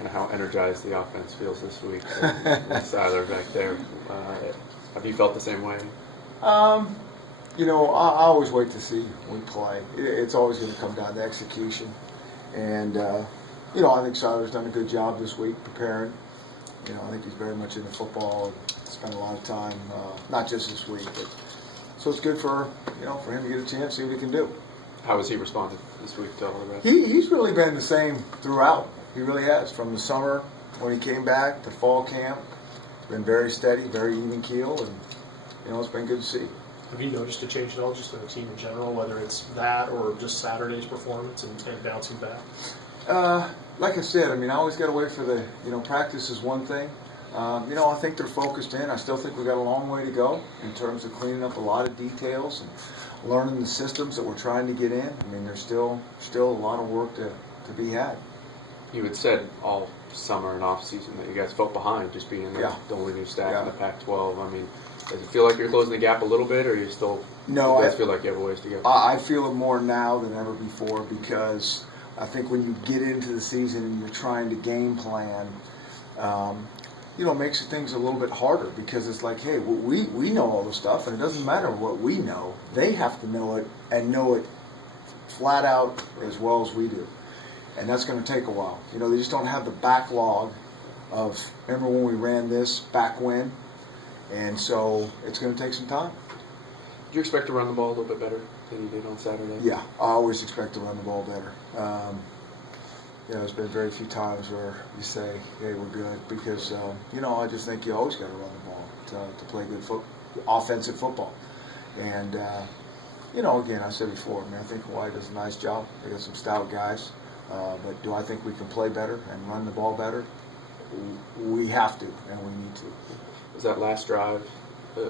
kind of how energized the offense feels this week. With Seiler back there. Have you felt the same way? I always wait to see when we play. It's always going to come down to execution. And, I think Seiler's done a good job this week preparing. I think he's very much into football and spent a lot of time, not just this week, but so it's good for him to get a chance, see what he can do. How has he responded this week to all the rest? He's really been the same throughout. He really has. From the summer when he came back to fall camp, it's been very steady, very even keel, and it's been good to see. Have you noticed a change at all, just in the team in general, whether it's that or just Saturday's performance and bouncing back? Like I said, I always got to wait for the, practice is one thing. I think they're focused in. I still think we've got a long way to go in terms of cleaning up a lot of details and learning the systems that we're trying to get in. There's still a lot of work to be had. You had said all summer and off season that you guys felt behind, just being the only new staff in the Pac-12. Does it feel like you're closing the gap a little bit, or you still? No, you guys feel like you have a ways to go? I feel it more now than ever before, because I think when you get into the season and you're trying to game plan, it makes things a little bit harder, because it's like, hey, we know all the stuff, and it doesn't matter what we know. They have to know it and know it flat out as well as we do. And that's going to take a while. They just don't have the backlog of, remember when we ran this back when? And so it's going to take some time. Did you expect to run the ball a little bit better than you did on Saturday? Yeah, I always expect to run the ball better. There's been very few times where you say, hey, we're good, because, I just think you always got to run the ball to play good offensive football. And, again, I said before, I think Hawaii does a nice job. They got some stout guys. But do I think we can play better and run the ball better? We have to, and we need to. Was that last drive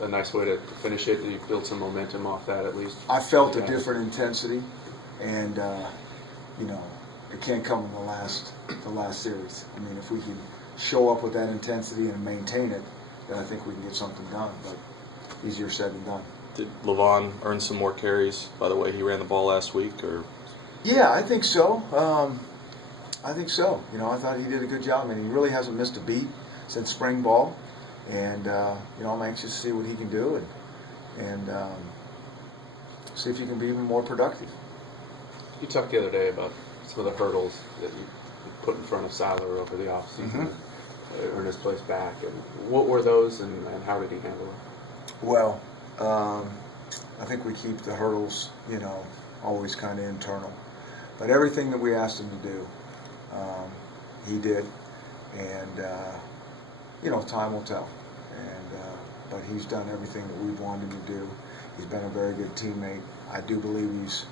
a nice way to finish it? Did you build some momentum off that at least? I felt a different intensity, and it can't come in the last series. If we can show up with that intensity and maintain it, then I think we can get something done. But easier said than done. Did Levon earn some more carries by the way he ran the ball last week, or? Yeah, I think so. I thought he did a good job. He really hasn't missed a beat since spring ball. And, I'm anxious to see what he can do and see if he can be even more productive. You talked the other day about some of the hurdles that you put in front of Seiler over the offseason, earn his place back. And what were those, and how did he handle it? Well, I think we keep the hurdles, always kind of internal. But everything that we asked him to do, he did. And, time will tell. But he's done everything that we've wanted him to do. He's been a very good teammate. I do believe he's,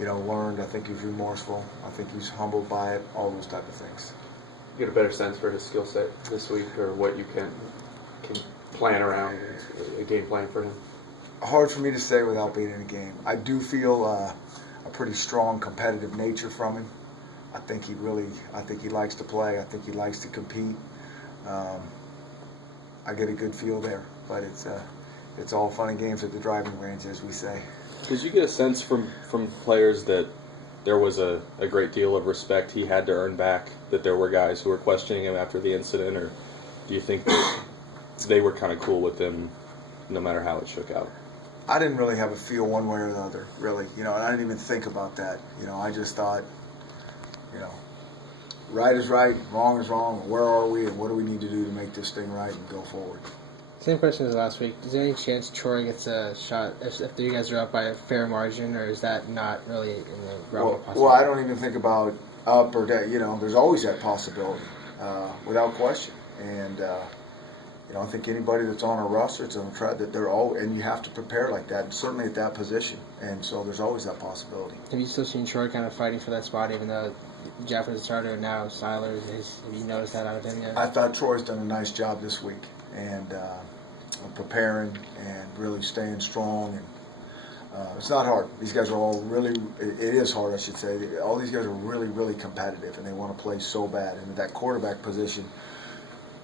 learned. I think he's remorseful. I think he's humbled by it, all those type of things. You get a better sense for his skill set this week, or what you can plan around a game plan for him? Hard for me to say without being in a game. I do feel a pretty strong competitive nature from him. I think he likes to play. I think he likes to compete. I get a good feel there, but it's all fun and games at the driving range, as we say. Did you get a sense from players that there was a great deal of respect he had to earn back, that there were guys who were questioning him after the incident, or do you think that they were kind of cool with him no matter how it shook out? I didn't really have a feel one way or the other, really. And I didn't even think about that. I just thought, right is right, wrong is wrong, where are we, and what do we need to do to make this thing right and go forward. Same question as last week. Is there any chance Troy gets a shot if you guys are up by a fair margin, or is that not really in the realm of possibility? Well, I don't even think about up or down. There's always that possibility, without question. And I think anybody that's on a roster, it's going to try that they're all, and you have to prepare like that, certainly at that position. And so there's always that possibility. Have you still seen Troy kind of fighting for that spot, even though Jeff is a starter and now Seiler have you noticed that out of him yet? I thought Troy's done a nice job this week, and preparing and really staying strong. And it's not hard. These guys are all really, it is hard, I should say. All these guys are really, really competitive, and they want to play so bad. And at that quarterback position,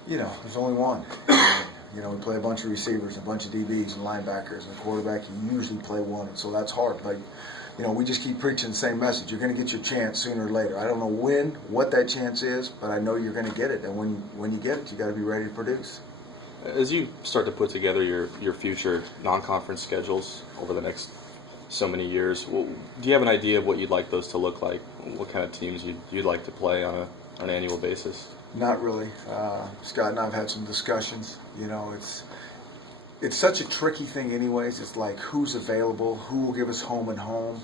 there's only one. We play a bunch of receivers, a bunch of DBs and linebackers, and the quarterback, you usually play one, and so that's hard. But, we just keep preaching the same message. You're going to get your chance sooner or later. I don't know when, what that chance is, but I know you're going to get it. And when you get it, you got to be ready to produce. As you start to put together your future non-conference schedules over the next so many years, do you have an idea of what you'd like those to look like? What kind of teams you'd like to play on an annual basis? Not really. Scott and I have had some discussions. It's such a tricky thing anyways. It's like who's available, who will give us home and home,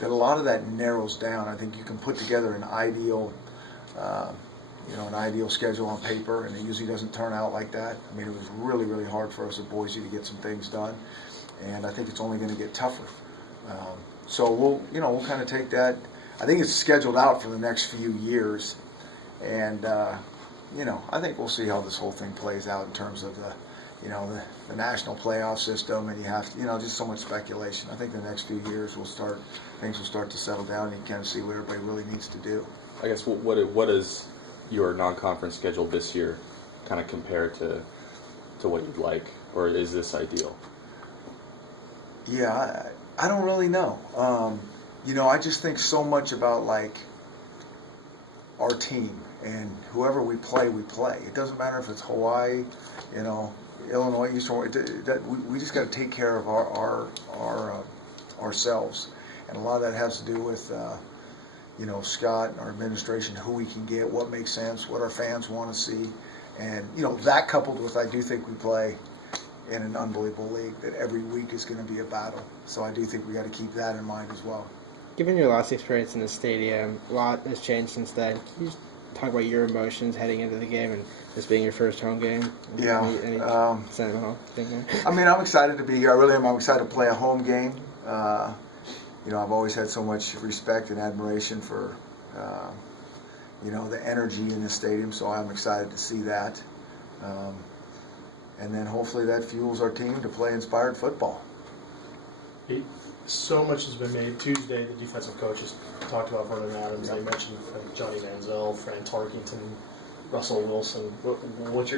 that a lot of that narrows down. I think you can put together an ideal schedule on paper, and it usually doesn't turn out like that. I mean, it was really, really hard for us at Boise to get some things done, and I think it's only going to get tougher. So we'll kind of take that. I think it's scheduled out for the next few years, and I think we'll see how this whole thing plays out in terms of the national playoff system, and you have to, just so much speculation. I think the next few years things will start to settle down, and you kind of see what everybody really needs to do. I guess what is your non-conference schedule this year kind of compare to what you'd like, or is this ideal? Yeah, I don't really know. I just think so much about like our team, and whoever we play. It doesn't matter if it's Hawaii, Illinois, Eastern. We just got to take care of ourselves, and a lot of that has to do with Scott and our administration, who we can get, what makes sense, what our fans want to see, and that coupled with, I do think we play in an unbelievable league that every week is going to be a battle. So I do think we got to keep that in mind as well. Given your last experience in the stadium, a lot has changed since then. Can you just talk about your emotions heading into the game and this being your first home game? Yeah. Any sentimental thing there? I mean, I'm excited to be here. I really am. I'm excited to play a home game. I've always had so much respect and admiration for, the energy in the stadium, so I'm excited to see that. And then hopefully that fuels our team to play inspired football. So much has been made. Tuesday, the defensive coaches talked about Vernon Adams. They mentioned Johnny Manziel, Fran Tarkington, Russell Wilson.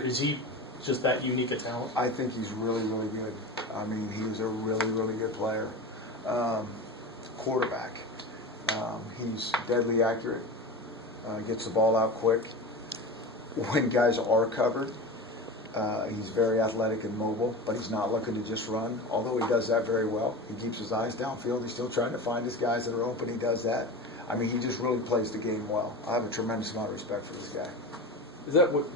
Is he just that unique a talent? I think he's really, really good. I mean, he's a really, really good player. Quarterback. He's deadly accurate. Gets the ball out quick. When guys are covered, he's very athletic and mobile, but he's not looking to just run, although he does that very well. He keeps his eyes downfield. He's still trying to find his guys that are open. He does that. I mean, he just really plays the game well. I have a tremendous amount of respect for this guy. Is that what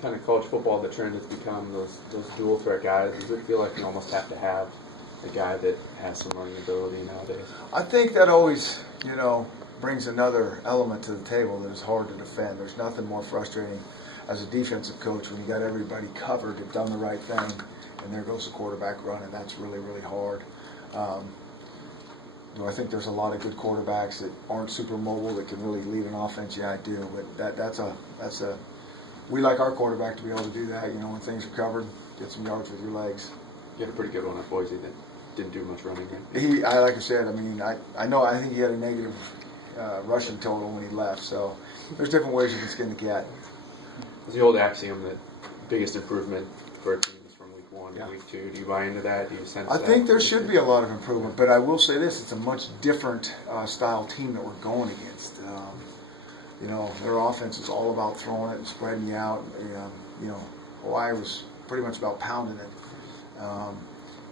kind of college football, the trend has become, those dual threat guys? Does it feel like you almost have to have a guy that has some running ability nowadays? I think that always, brings another element to the table that is hard to defend. There's nothing more frustrating as a defensive coach when you got everybody covered and done the right thing, and there goes the quarterback run, and that's really, really hard. Do I think there's a lot of good quarterbacks that aren't super mobile that can really lead an offense? Yeah, I do. But we like our quarterback to be able to do that. When things are covered, get some yards with your legs. You had a pretty good one at Boise that didn't do much running. Like I said, I mean, I think he had a negative rushing total when he left. So there's different ways you can skin the cat. It's the old axiom that biggest improvement for a team is from week 1 Yeah. to week 2. Do you buy into that? Do you sense I that? think there should be a lot of improvement, but I will say this: it's a much different style team that we're going against. Their offense is all about throwing it and spreading you out. Hawaii was pretty much about pounding it.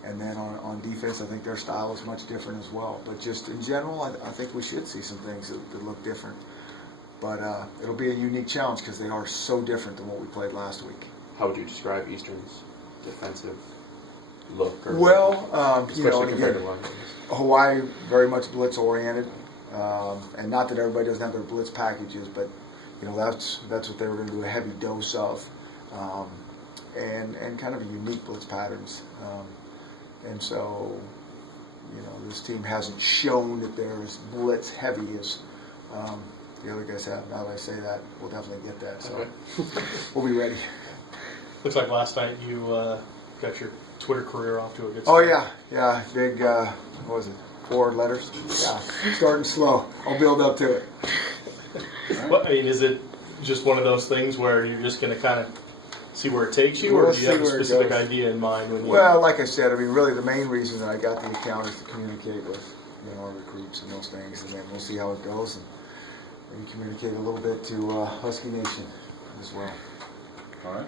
And then on defense, I think their style is much different as well. But just in general, I think we should see some things that look different. But it'll be a unique challenge because they are so different than what we played last week. How would you describe Eastern's defensive look? Especially compared to Washington's. Hawaii very much blitz oriented, and not that everybody doesn't have their blitz packages, but that's what they were going to do, a heavy dose of, and kind of unique blitz patterns, and so this team hasn't shown that they're as blitz heavy as the other guys have. Now that I say that, we'll definitely get that. So we'll be ready. Looks like last night you got your Twitter career off to a good Oh start. yeah, big. What was it? 4 letters. Yeah, starting slow. I'll build up to it. Well, I mean, is it just one of those things where you're just going to kind of see where it takes you, or We'll do you have a see where it specific goes. idea in mind when you? Well, like I said, I mean, really the main reason that I got the account is to communicate our recruits and those things, and then we'll see how it goes, and maybe communicate a little bit to Husky Nation as well. All right.